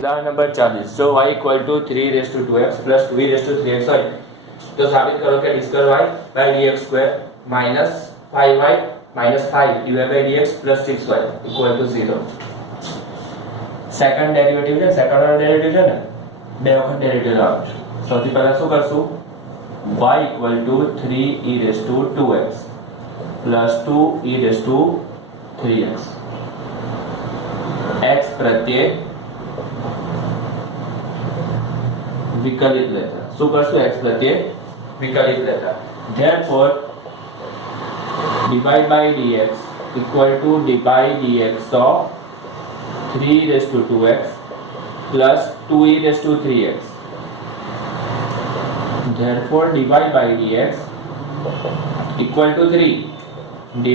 उदाहरण नंबर 40 जो y equal to 3 plus 2 હોય તો સાબિત કરો કે d square y by dx square minus 5y minus 5 divide by dx plus 6y equal to 0. Second derivative છે, સેકન્ડ ઓર્ડર ડેરિવેટિવ છે ને, બે વખત ડેરિવેટિવ લાવવાનું છે. સૌથી પહેલા શું કરશું? y equal two 3e2x plus 2e3x x પ્રત્યે विकलित लेता. શું કરશું? x પ્રત્યે વિકલિત લેતા. therefore dy by dx equal to dy dx of 3e2x plus 2e3x. therefore dy by dx equal to 3 dy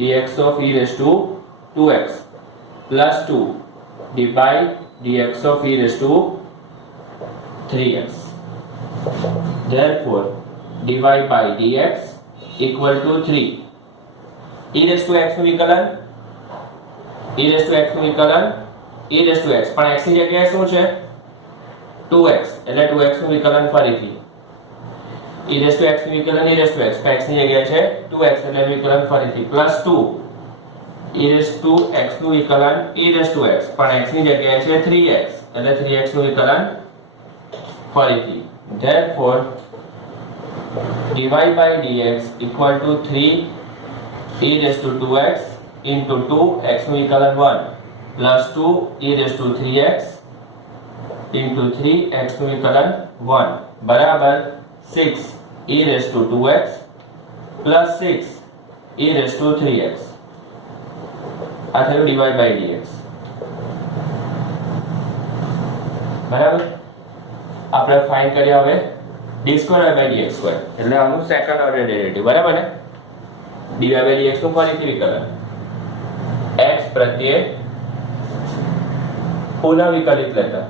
dx of e2x plus 2 dy dx of e3x. therefore dy by dx equal to 3 e raised to x નું વિકલન e raised to x પણ x ની જગ્યાએ શું છે? 2x એટલે 2x નું વિકલન ફરીથી e raised to x નું વિકલન e raised to x પણ x ની જગ્યાએ છે 2x એટલે વિકલન ફરીથી plus 2 e raised to x નું વિકલન e raised to x પણ x ની જગ્યાએ છે 3x એટલે 3x નું વિકલન ફરીથી. therefore dy by dx equal to 3 e raised to 2x into 2 x નું વિકલન 1 plus 2 e raised to 3x into 3 x નું વિકલન 1 બરાબર 6 e raised to 2x plus 6 e raised to 3x. આ થયું dy by dx બરાબર. આપણે find કરીએ હવે d2 by dx સ્ક્વેર એટલે આનું સેકન્ડ ઓર્ડર ડેરિવેટિવ બરાબર ને. dy by dx નું ફરીથી વિકલન x પ્રત્યે પુનઃ વિકલિત લેતા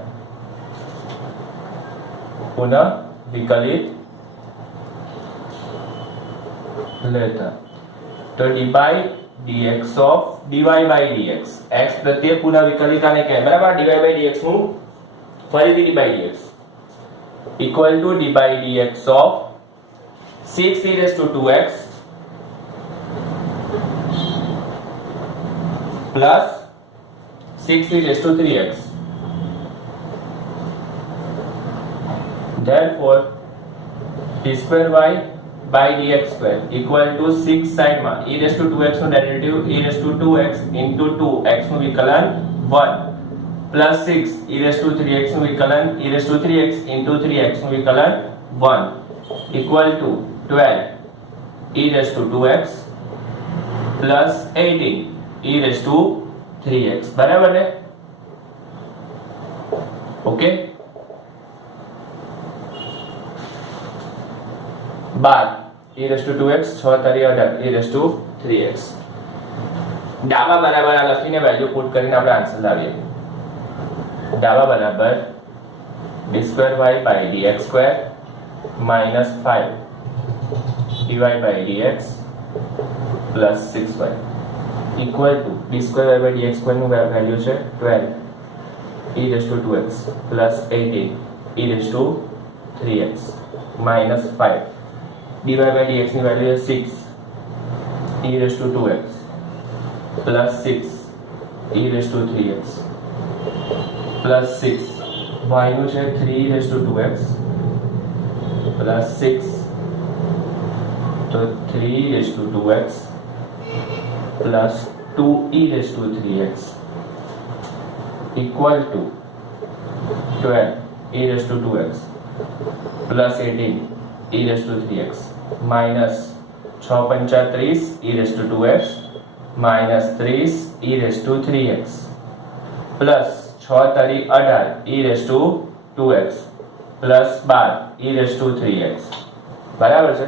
તો dy dx of dy by dx x પ્રત્યે પુનઃ વિકલિત આને કહે બરાબર. dy by dx નું ફરીથી dy by dx equal to dy dx of 6 e raised to 2x plus 6 e raised to 3x. therefore d square y by dx square equal to 6 sin માં e raised to 2x નું derivative e raised to 2x into 2x નું વિકલન 1 plus 6 e raised to 3x નું વિકલન e raised to 3x into 3x નું વિકલન 1 equal to 12 e raised to 2x plus 18 e raised to 3x બરાબર ને. Okay 12 e raised to 2x 6 તારી 18 e raised to 3x. ડાબા બરાબર આ લખીને વેલ્યુ પુટ કરીને આપણે આન્સર લાવીએ. ડાબા બરાબર d2y by dx square minus 5 dy by dx plus 6y equal to d2y by dx square નું વેલ્યુ છે 12 e raised to 2x plus 18 e raised to 3x minus 5 dy by dx ની value છે 6 e raised to 2x plus 6 e raised to 3x plus 6 y નું છે 3 raised to 2x plus 6 તો 3 raised to 2x plus 2e raised to 3x equal to 12 e raised to 2x plus 18 e raised to 3x minus 6 पंचा 30 e raised to 2x minus 30 e raised to 3x plus 6 તારી 18 e raised to 2x plus 12 e raised to 3x બરાબર છે.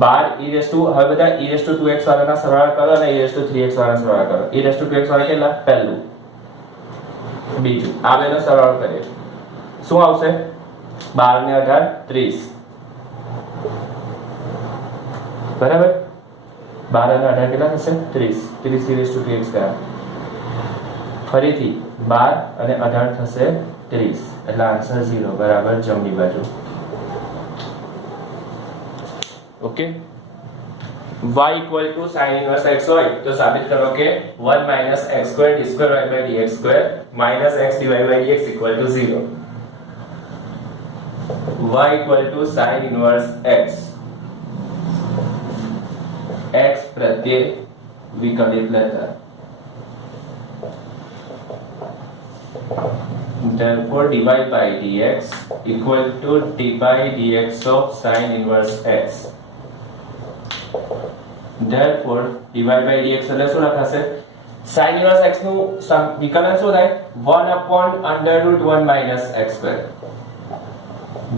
12 e raised to હવે બધા e raised to 2x વાળાના સરવાળા કરો અને e raised to 3x વાળાના સરવાળા કરો. e raised to 2x વાળા કેટલા? પહેલું બીજું આ બેનો સરવાળો કરીએ શું આવશે? 12 ને 18 30 બરાબર. 12 અને 18 કેટલા થશે? 30 30 e raised to 2x કરા ફરીથી 12 અને 18 થશે 30 એટલે આન્સર 0 બરાબર જમણી બાજુ. Okay, y equal to sin inverse x હોય તો સાબિત કરો કે 1 minus x square d square y by dx square minus x dy by dx equal to 0. y equal to sin inverse x x પ્રત્યે વિકલિત લેતા. Therefore dy by dx equal to d by dx of sin inverse x. Therefore dy by dx એટલે શું લખાશે? sin inverse x નું વિકલન શું થાય? 1 upon under root 1 minus x square.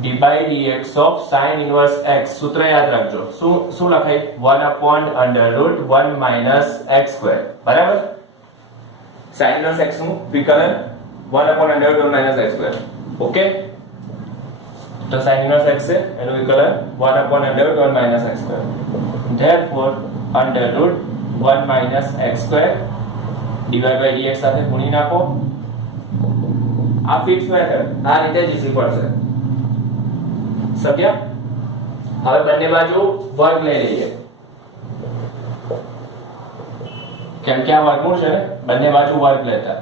d by dx of sin inverse x સૂત્ર યાદ રાખજો. શું લખાય? 1 upon under root 1 minus x square. બરાબર? sin inverse x નું વિકલન 1 upon under root 1 minus x square. Okay, તો sin inverse x છે એનું વિકલન 1 upon under root 1 minus x square. Therefore under root 1 minus x square dy by dx સાથે ગુણી નાખો. આ ફિક્સ મેથડ આ રીતે જ ઈઝી પડશે. સમજ્યા? હવે બંને બાજુ વર્ગ લઈ લઈએ કેમ કે આ વર્ગમૂળ છે ને, બંને બાજુ વર્ગ લેતા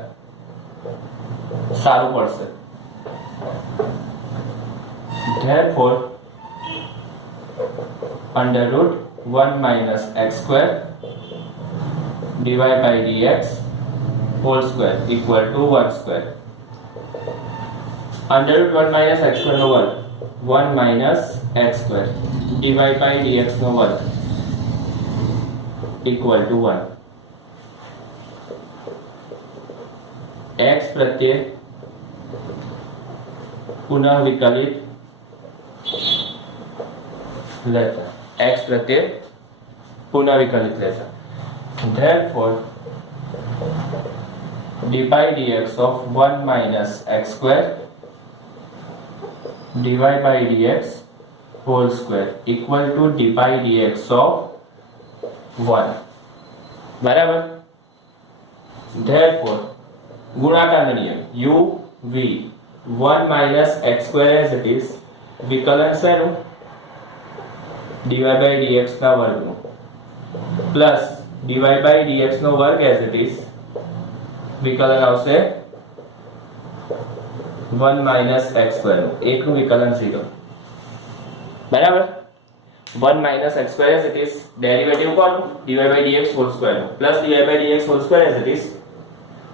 સારું પડશે. Therefore under root 1 minus x square dy by dx whole square equal to 1 square. Under root 1 minus x square no वर्ग 1 minus x square dy by dx no वर्ग equal to 1. x प्रत्यय पुनः विकलित लेता. x प्रत्यय पुनः विकलित लेता. Therefore d by dx of 1 minus x square dy by dx whole square equal to d by dx of 1. बराबर? Therefore गुणाकारનો નિયમ u v 1 minus x square as it is વિકલન શેનું? dy by dx ના વર્ગનું plus dy by dx નો વર્ગ as it is વિકલન આવશે 1 minus x square નું. એકનું વિકલન 0. બરાબર? 1 minus x square as it is derivative કોનું? dy by dx whole square નું plus dy by dx whole square as it is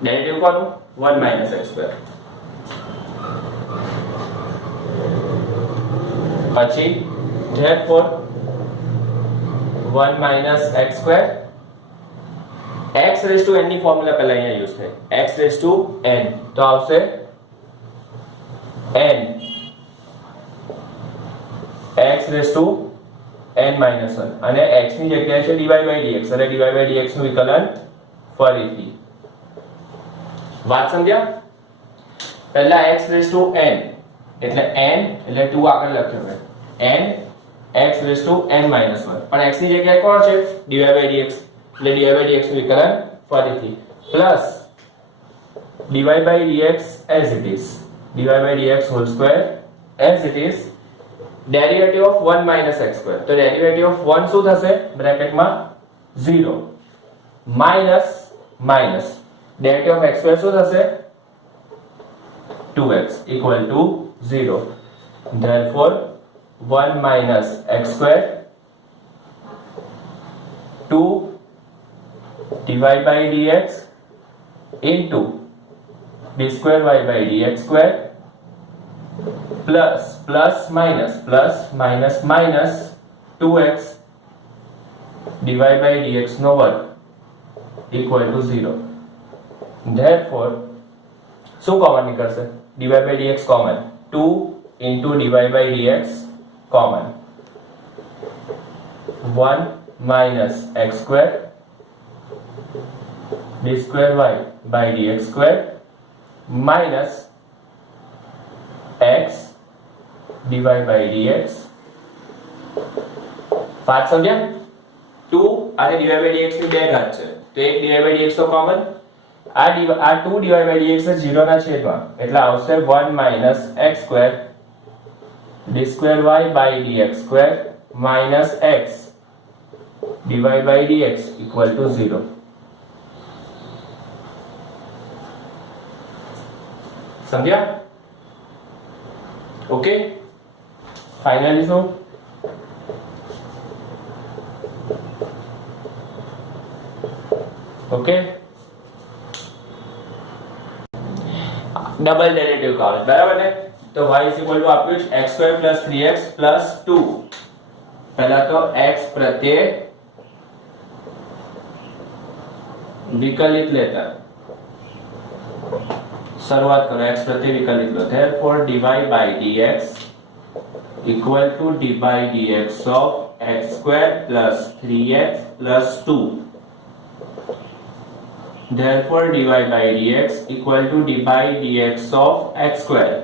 derivative કોનું? 1 minus x square. પછી therefore 1 minus x square x raised to n ની formula પહેલા અહીંયા use થાય. x raised to n તો આવશે n x raised to n minus 1 અને x ની જગ્યાએ છે dy by dx એટલે dy by dx નું વિકલન ફરીથી. વાત સમજ્યા? પહેલા x raised to n એટલે n એટલે 2 આગળ લખ્યો છે n x raised to n minus 1 પણ x ની જગ્યાએ કોણ છે? dy by dx એટલે dy by dx નું વિકલન ફરીથી plus dy by dx as it is dy by dx whole square as it is derivative of 1 minus x square. તો derivative of 1 શું થશે? બ્રેકેટમાં 0 minus minus derivative of x square શું થશે? 2x equal to 0. Therefore 1 minus x square 2 dy by dx into d square y by dx square plus minus 2x dy by dx નો વર્ગ equal to 0. Therefore શું common નીકળશે? dy by dx common 2 into dy by dx common 1 minus x square d square y by dx square minus x dy by dx. વાત સમજ્યા? 2 અને dy by dx ની બે ઘાત છે તો એક dy by dx તો કોમન આ 2 ડિવાઇડ બાય dx એ 0 ના છેદમાં એટલે આવશે 1 minus x square d square y by dx square minus x divide by dx equal to 0. સમજ્યા? ઓકે, ફાઇનલી શું ઓકે ડબલ ડેરિવેટિવ કાઢો બરાબર ને. તો y ઇક્વલ ટુ આપ્યું છે x2 3x 2. પહેલા તો x પ્રત્યે વિકલિત લેતા શરૂઆત કરો. x પ્રત્યે વિકલિત લો. therefore dy by dx equal to dy dx of x2 3x 2. Therefore dy by dx equal to dy dx of x square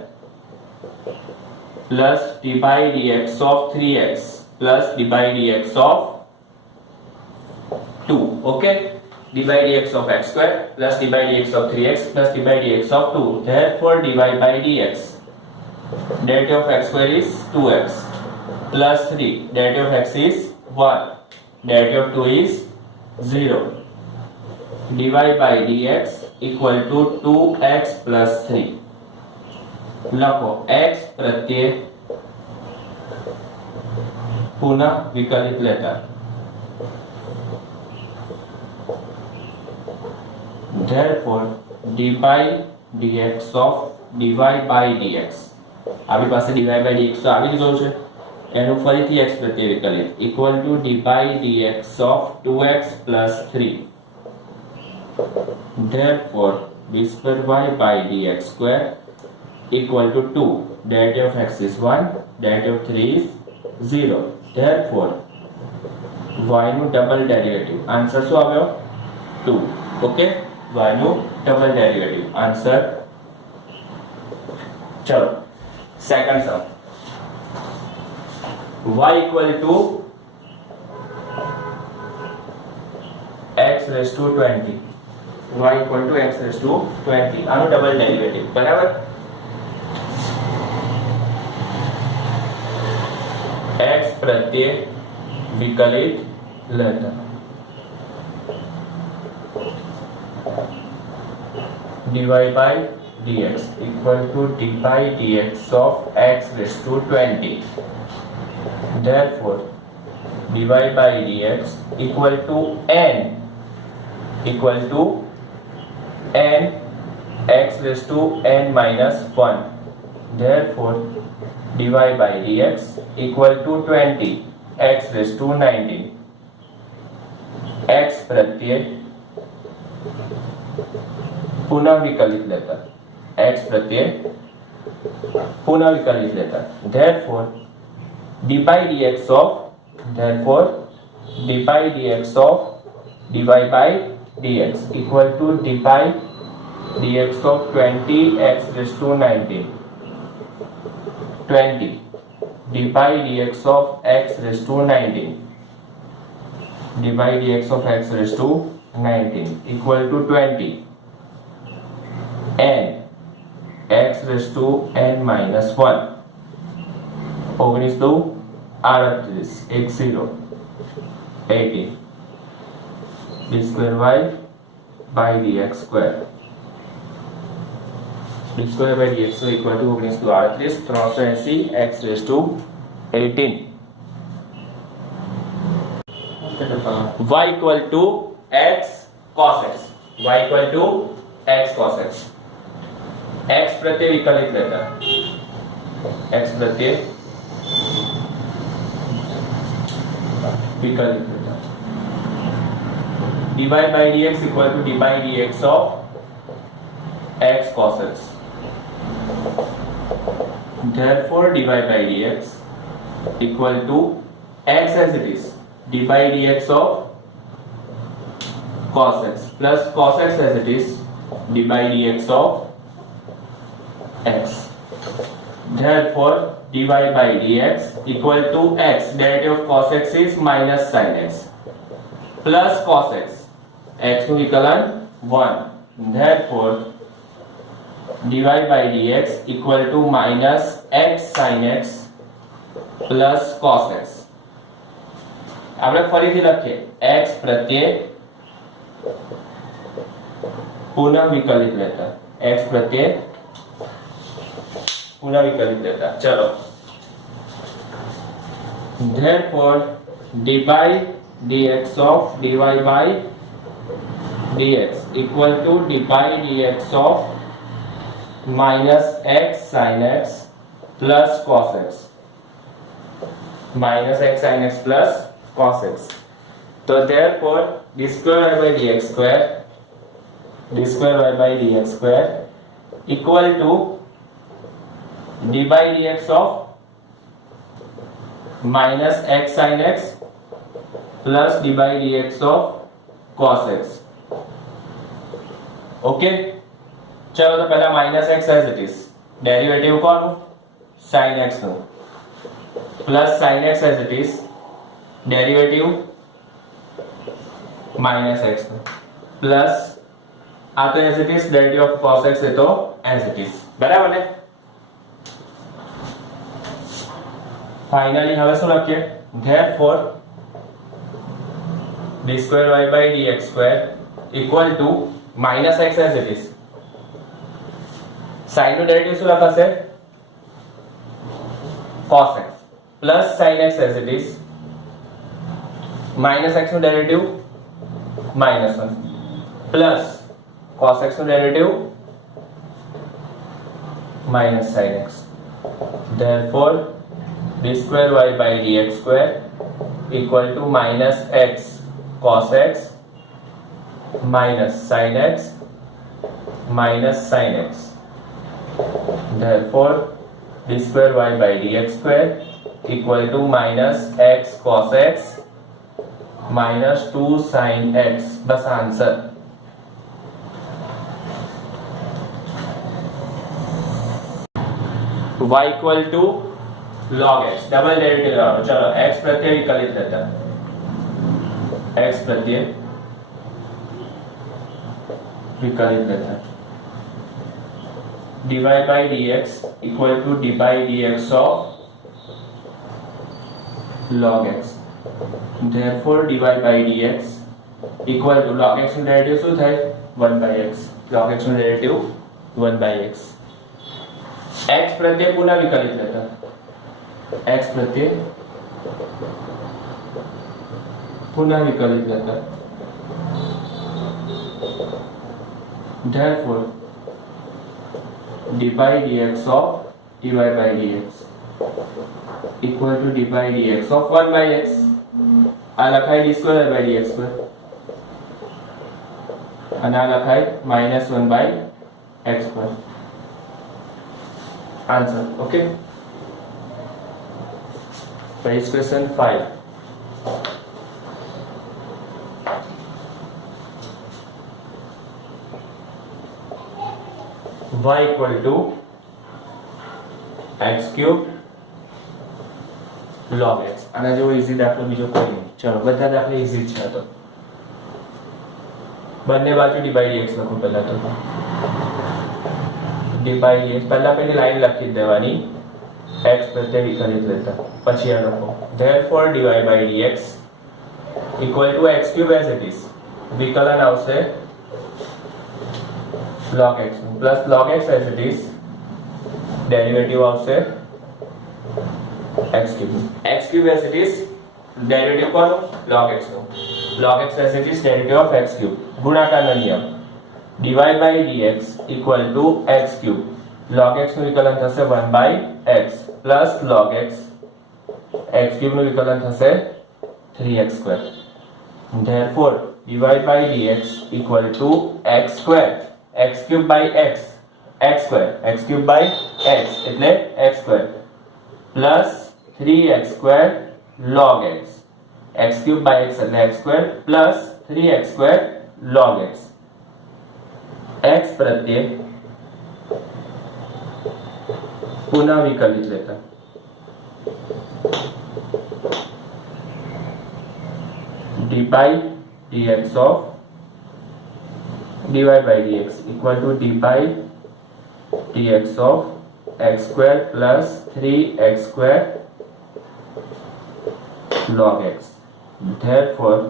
plus dy dx of 3x plus dy dx of 2. Okay, dy dx of x square plus dy dx of 3x plus dy dx of 2. Therefore dy by dx, derivative of x square is 2x plus 3, derivative of x is 1, derivative of 2 is 0. dy by dx equal to 2x plus 3. લખો x પ્રત્યે પુનઃ વિકલિત લેતા. therefore dy dx of dy by dx આપણી પાસે dy by dx તો આવી જ ગયું છે, એનું ફરીથી x પ્રત્યે વિકલિત equal to dy dx of 2x plus 3. Therefore d square y by dx square equal to 2. Derivative of x is 1, derivative of 3 is 0. Therefore y નું ડબલ ડેરિવેટિવ આન્સર શું આવ્યો? 2. ઓકે, y નું double derivative answer. ચલો second sum. y equal to x raised to 20. y equal to x raised to 20. આનું double derivative બરાબર. x પ્રત્યે વિકલિત લેતા dy by dx equal to dy dx of x raised to 20. Therefore dy by dx equal to n x raised to n minus 1. Therefore dy by dx equal to 20 x raised to 19. x प्रत्यय पुनः विकलित लेता x प्रत्यय पुनः विकलित लेता. therefore dy dx of dy by dx equal to dy dx of 20 x raised to 19. 20 dy dx of x raised to 19. dy dx of x raised to 19 equal to 20 n x raised to n minus 1. 19 2 38 18 d square y by dx square. d square by dx equal to 19 2 38 380 x raised to 18. y equal to x cos x. y equal to x cos x. x प्रत्यय विकलित लेता x प्रत्यय विकलित लेता dy by dx equal to dy dx of x cos x. Therefore dy by dx equal to x as it is dy dx of cos x plus cos x as it is dy dx of x. Therefore dy by dx equal to x, derivative of cos x is minus sin x plus cos x, x નું વિકલન 1, therefore dy by dx equal to minus x sin x plus cos x. આપણે ફરીથી લખીએ x પ્રત્યે પુનઃ વિકલિત લેતા x પ્રત્યે પુનઃ વિકલિત લેતા ચલો therefore dy dx of dy by dx equal to dy dx of minus x sin x plus cos x minus x sin x plus cos x. So therefore d square y by dx square equal to d by dx of minus x sin x plus d by dx of cos x. Okay, चलो तो पहला minus x as it is derivative कौन sine x no plus sine x as it is derivative minus x no plus uh तो as it is derivative of cos x है तो as it is बराबर ने finally હવે શું લખીએ therefore d square y by dx square equal to minus x as it is sin નું derivative શું લખાશે cos x plus sin x as it is minus x નું derivative minus 1 plus cos x નું derivative minus sin x. Therefore d square y by dx square equal to minus x cos x minus sin x minus sin x. Therefore d square y by dx square equal to minus x cos x minus 2 sin x. बस answer y equal to log x double derivative लगाओ चलो x प्रत्यय विकलित रहता x प्रत्यय विकलित रहता dy by dx equal to d by dx of log x. Therefore dy by dx equal to log x નું derivative શું થાય 1 by x log x નું derivative 1 by x. x પ્રત્યે પુનઃ વિકલિત લેતા x પ્રત્યે પુનઃ વિકલિત લેતા therefore d by dx of dy by dx equal to d by dx of 1 by x. આ લખાય d square by dx square અને આ લખાય minus 1 by x square. Answer. Okay. Page question 5. Y equal to x cube log x. આના જેવો easy દાખલો બીજો કોઈ નહીં. ચલો બધા દાખલા ઈઝી છે તો બંને બાજુ d by dx લખો પહેલા તો d by dx પહેલા પેલી લાઈન લખી દેવાની x પ્રત્યે વિકલિત લેતા પછી આ લખો therefore dy by dx equal to x cube as it is વિકલન આવશે log x plus log x as it is derivative આવશે x cube as it is derivative કોનો log x no log x as it is derivative of x cube ગુણાકારનો નિયમ dy by dx equal to x cube log x નું વિકલન થશે 1 by x plus log x cube નું વિકલન થશે 3x square. Therefore dy by dx equal to x square x cube by x square x cube by x એટલે x square plus 3x square log x cube by x એટલે x square plus 3x square log x प्रत्यय पुनः विकलित लेता d by dx of dy by dx equal to d by dx of x square plus 3x square log x. Therefore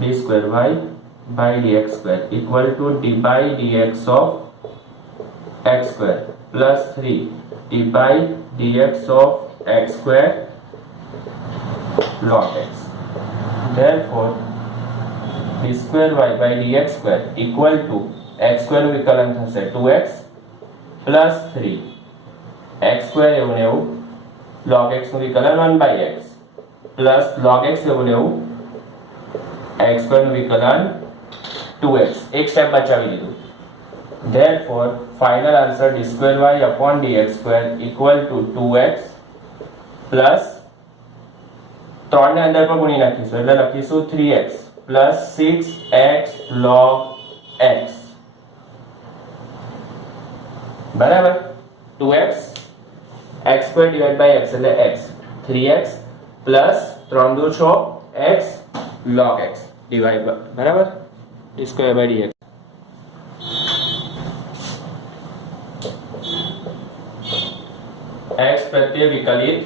d square y by dx square equal to d by dx of x square plus 3 d by dx of x square log x. Therefore d square y by dx square equal to x square નું વિકલન થશે 2x plus 3 x square એવું ને એવું log x નું વિકલન 1 by x plus log x એવું ને એવું x square નું વિકલન 2x. એક સ્ટેપ બચાવી દીધું. Therefore final answer d square y upon dx square equal to 2x plus 3 ને અંદર પર ગુણી નાખીશું એટલે લખીશું 3x plus 6x log x. बराबर 2x x square divided by x એટલે x 3x plus 3 દુ 6 x log x divide by बराबर d square by dx. x प्रत्यय विकलित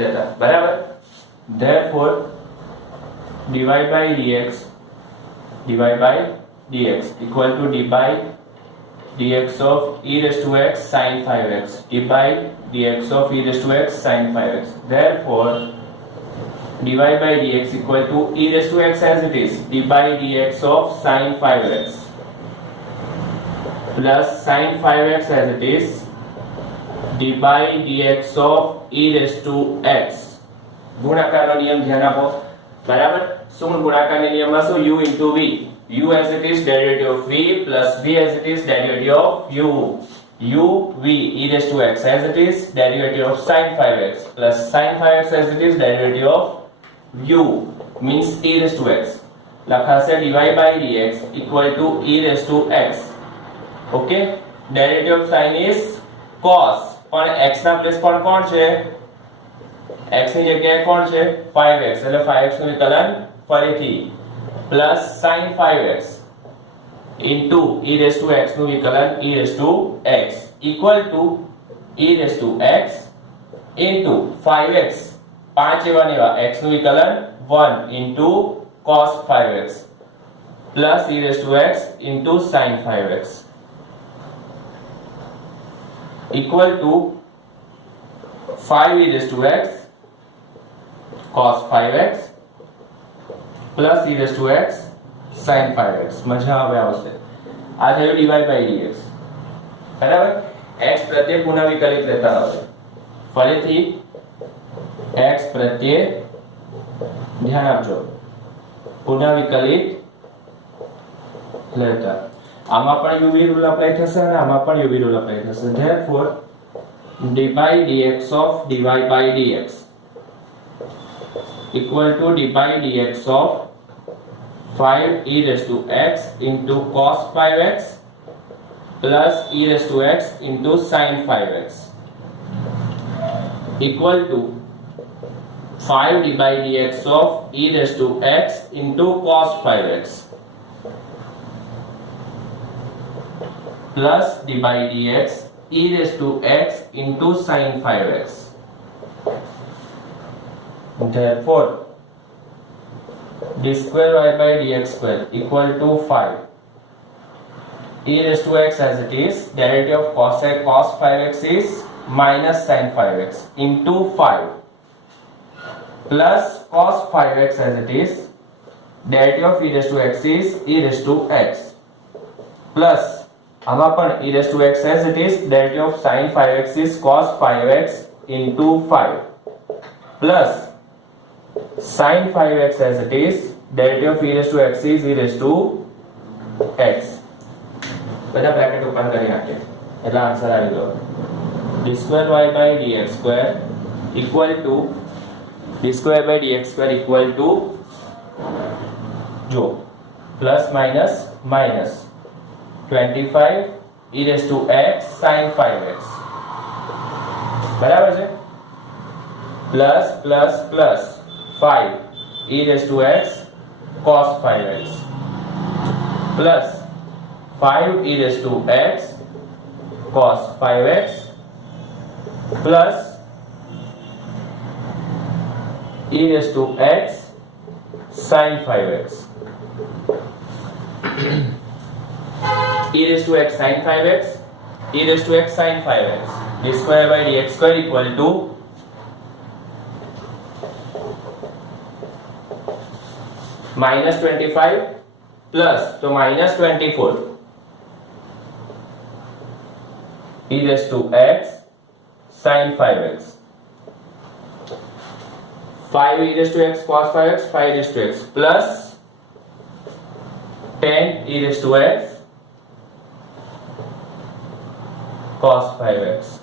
लेता बराबर. Therefore divide by dx equal to d by dx of e raised to x sin 5x d by dx of e raised to x sin 5x. Therefore divide by dx equal to e raised to x as it is d by dx of sin 5x plus sin 5x as it is d by dx of e raised to x. ગુણાકારનો નિયમ ધ્યાન આપો બરાબર. શું ગુણાકારના નિયમમાં શું u into v, u as it is derivative of v plus v as it is derivative of u, u v e raised to x as it is derivative of sin 5x plus sin 5x as it is derivative of u means e raised to x. લખાશે dy by dx equal to e raised to x. okay, derivative of sin is cos, પણ x ના place પર કોણ છે? x ની જગ્યાએ કોણ છે? 5x એટલે 5x નું વિકલન ફરીથી plus sin 5x into e raised to x નું વિકલન e raised to x equal to e raised to x into 5x 5 એવા ને એવા x નું વિકલન 1 into cos 5x plus e raised to x into sin 5x equal to 5 e raised to x cos 5x plus e raised to x sin 5x. મજા આવે આવશે. આ થયું dy by dx બરાબર. x પ્રત્યે પુનઃ વિકલિત લેતા આવે ફરીથી x પ્રત્યે ધ્યાન આપજો પુનઃ વિકલિત લેતા. આમાં પણ uv રૂલ અપ્લાય થશે અને આમાં પણ uv રૂલ અપ્લાય થશે. Therefore d by dx of dy by dx equal to d by dx of 5 e raised to x into cos 5x plus e raised to x into sin 5x equal to 5 d by dx of e raised to x into cos 5x plus d by dx e raised to x into sin 5x. Therefore d square y by dx square equal to 5 e raised to x as it is derivative of cos 5x is minus sin 5x into 5 plus cos 5x as it is derivative of e raised to x is e raised to x plus આમાં પણ e raised to x as it is derivative of sin 5x is cos 5x into 5 plus sin 5x as it is derivative of e raised to x is e raised to x. બધા bracket open કરી નાખીએ એટલે answer આવી ગયો. d square y by dx square equal to d square by dx square equal to જો plus minus minus 25 e raised to x sin 5x બરાબર છે. Plus plus plus 5 e raised to x cos 5x plus 5 e raised to x cos 5x plus e raised to x sin 5x. e raised to x sin 5x, e raised to x sin 5x. d square by dx square equal to minus 25 plus तो minus 24 e raised to x sin 5x. 5 e raised to x cos 5x, 5 e raised to x plus 10 e raised to x cos 5x.